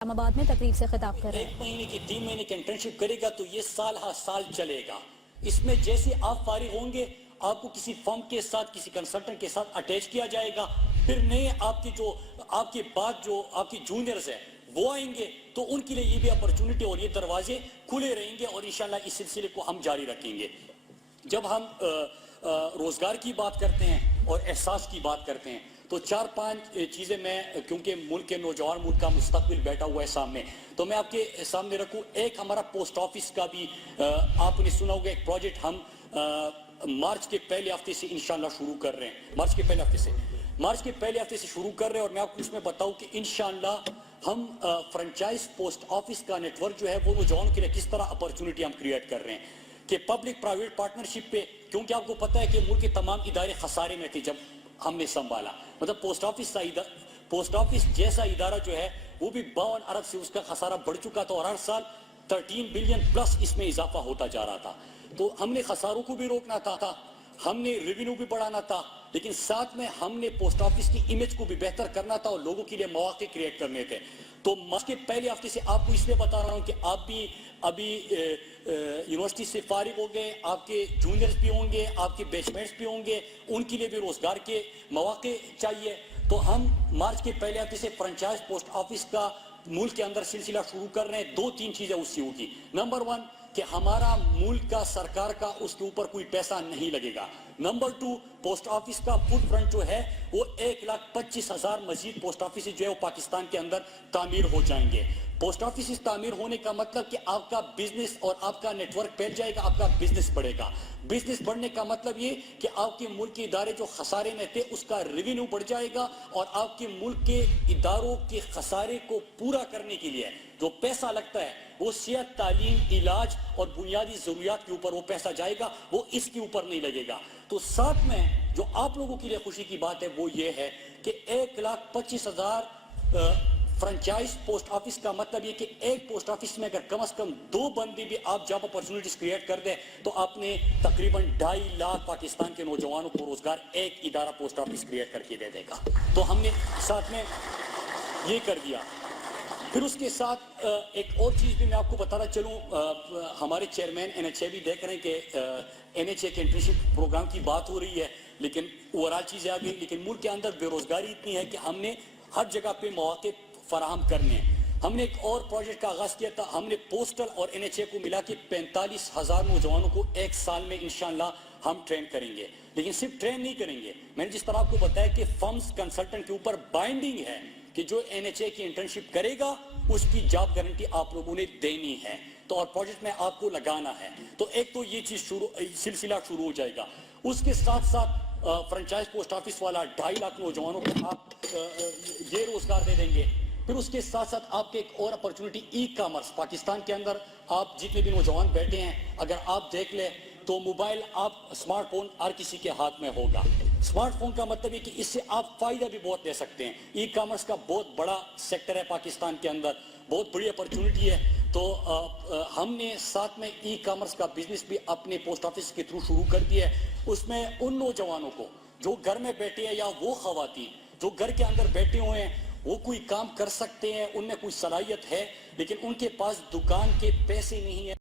اسلام آباد میں تقریب سے خطاب کر رہے ہیں۔ 1 مہینے کی 3 مہینے کی انٹرنشپ کرے گا تو یہ سال ہر سال چلے گا۔ اس میں جیسے آپ فارغ ہوں گے آپ کو کسی فرم کے ساتھ کسی کنسلٹنٹ کے ساتھ اٹیچ کیا جائے گا، پھر نئے آپ کے بعد جو آپ کی جونیئرز ہیں وہ آئیں گے تو ان کے لیے یہ بھی اپرچونٹی اور یہ دروازے کھلے رہیں گے اور انشاءاللہ اس سلسلے کو ہم جاری رکھیں گے۔ جب ہم روزگار کی بات کرتے ہیں اور احساس کی بات کرتے ہیں تو 4-5 چیزیں میں کیونکہ ملک کے نوجوان ملک کا مستقبل بیٹھا ہوا ہے سامنے تو میں آپ کے سامنے رکھوں۔ ایک ہمارا پوسٹ آفس کا بھی آپ نے سنا ہوگا ایک پروجیکٹ ہم مارچ کے پہلے ہفتے سے انشاءاللہ شروع کر رہے ہیں۔ مارچ کے پہلے ہفتے سے شروع کر رہے ہیں اور میں آپ کو اس میں بتاؤں کہ انشاءاللہ ہم فرنچائز پوسٹ آفس کا نیٹ ورک جو ہے وہ نوجوانوں کے لیے کس طرح اپرچونٹی ہم کریٹ کر رہے ہیں کہ پبلک پرائیویٹ پارٹنرشپ پہ، کیونکہ آپ کو پتہ ہے کہ ملک کے تمام ادارے خسارے میں تھے جب ہم نے سنبھالا، مطلب پوسٹ آفس جیسا ادارہ جو ہے وہ بھی 52 ارب سے اس کا خسارہ بڑھ چکا تھا اور ہر سال 13 بلین پلس اس میں اضافہ ہوتا جا رہا تھا۔ تو ہم نے خساروں کو بھی روکنا تھا، ہم نے ریونیو بھی بڑھانا تھا، لیکن ساتھ میں ہم نے پوسٹ آفس کی امیج کو بھی بہتر کرنا تھا اور لوگوں کے لیے مواقع کریٹ کرنے تھے۔ تو مارچ کے پہلے ہفتے سے آپ کو اس لیے بتا رہا ہوں کہ آپ بھی ابھی یونیورسٹی سے فارغ ہو گئے، آپ کے جونیئرز بھی ہوں گے، آپ کے بیچ میٹس بھی ہوں گے، ان کے لیے بھی روزگار کے مواقع چاہیے۔ تو ہم مارچ کے پہلے ہفتے سے فرنچائز پوسٹ آفس کا ملک کے اندر سلسلہ شروع کر رہے ہیں۔ 2-3 چیزیں اس سے ہوگی۔ نمبر 1 کہ ہمارا ملک کا سرکار کا اس کے اوپر کوئی پیسہ نہیں لگے گا۔ نمبر 2 پوسٹ آفس کا فٹ فرنٹ جو ہے وہ 1,25,000 مزید پوسٹ آفس جو ہے وہ پاکستان کے اندر تعمیر ہو جائیں گے۔ پوسٹ آفس تعمیر ہونے کا مطلب کہ آپ کا بزنس اور آپ کا نیٹ ورک پھیل جائے گا، آپ کا بزنس بڑھے گا۔ بزنس بڑھنے کا مطلب یہ کہ آپ کے ملک کے ادارے جو خسارے میں تھے اس کا ریونیو بڑھ جائے گا اور آپ کے ملک کے اداروں کے خسارے کو پورا کرنے کے لیے جو پیسہ لگتا ہے وہ صحت، تعلیم، علاج اور بنیادی ضروریات کے اوپر وہ پیسہ جائے گا، وہ اس کے اوپر نہیں لگے گا۔ تو ساتھ میں جو آپ لوگوں کے لیے خوشی کی بات ہے وہ یہ ہے کہ 1,25,000 فرنچائز پوسٹ آفس کا مطلب یہ کہ ایک پوسٹ آفس میں اگر کم از کم 2 بندے بھی آپ جاب اپرچونٹیز کریٹ کر دیں تو آپ نے تقریباً 2.5 لاکھ پاکستان کے نوجوانوں کو روزگار ایک ادارہ پوسٹ آفس کریٹ کر کے دے دے گا۔ تو ہم نے ساتھ میں یہ کر دیا۔ پھر اس کے ساتھ ایک اور چیز بھی میں آپ کو بتانا چلوں، ہمارے چیئرمین NHA بھی دیکھ رہے ہیں کہ NHA کے انٹرنشپ پروگرام کی بات ہو رہی ہے لیکن اوورال چیزیں آ گئی، لیکن ملک کے اندر بے روزگاری اتنی ہے کہ ہم نے ہر جگہ پہ مواقع فراہم کرنے ہیں۔ ہم نے ایک اور پروجیکٹ کا آغاز کیا تھا، ہم نے پوسٹل اور NHA کو ملا کے 45,000 نوجوانوں کو ایک سال میں انشاءاللہ ہم ٹرین کریں گے۔ لیکن صرف ٹرین نہیں کریں گے، میں نے جس طرح آپ کو بتایا کہ فرمز کنسلٹنٹ کے اوپر بائنڈنگ ہے کہ جو NHA کی انٹرنشپ کرے گا اس کی جاب گارنٹی آپ لوگوں نے دینی ہے، تو اور پروجیکٹ میں آپ کو لگانا ہے۔ تو ایک تو یہ چیز سلسلہ شروع ہو جائے گا۔ اس کے ساتھ ساتھ فرنچائز پوسٹ آفس والا 2.5 لاکھ نوجوانوں کو آپ یہ روزگار دے دیں گے۔ پھر اس کے ساتھ ساتھ آپ کے ایک اور اپرچونٹی ای کامرس، پاکستان کے اندر آپ جتنے بھی نوجوان بیٹھے ہیں اگر آپ دیکھ لیں تو موبائل اسمارٹ فون ہر کسی کے ہاتھ میں ہوگا۔ اسمارٹ فون کا مطلب ہے کہ اس سے آپ فائدہ بھی بہت لے سکتے ہیں۔ ای کامرس کا بہت بڑا سیکٹر ہے پاکستان کے اندر، بہت بڑی اپرچونٹی ہے۔ تو ہم نے ساتھ میں ای کامرس کا بزنس بھی اپنے پوسٹ آفس کے تھرو شروع کر دیا ہے۔ اس میں ان نوجوانوں کو جو گھر میں بیٹھے ہیں یا وہ خواتین جو گھر کے اندر بیٹھے ہوئے ہیں وہ کوئی کام کر سکتے ہیں، ان میں کوئی صلاحیت ہے لیکن ان کے پاس دکان کے پیسے نہیں ہیں۔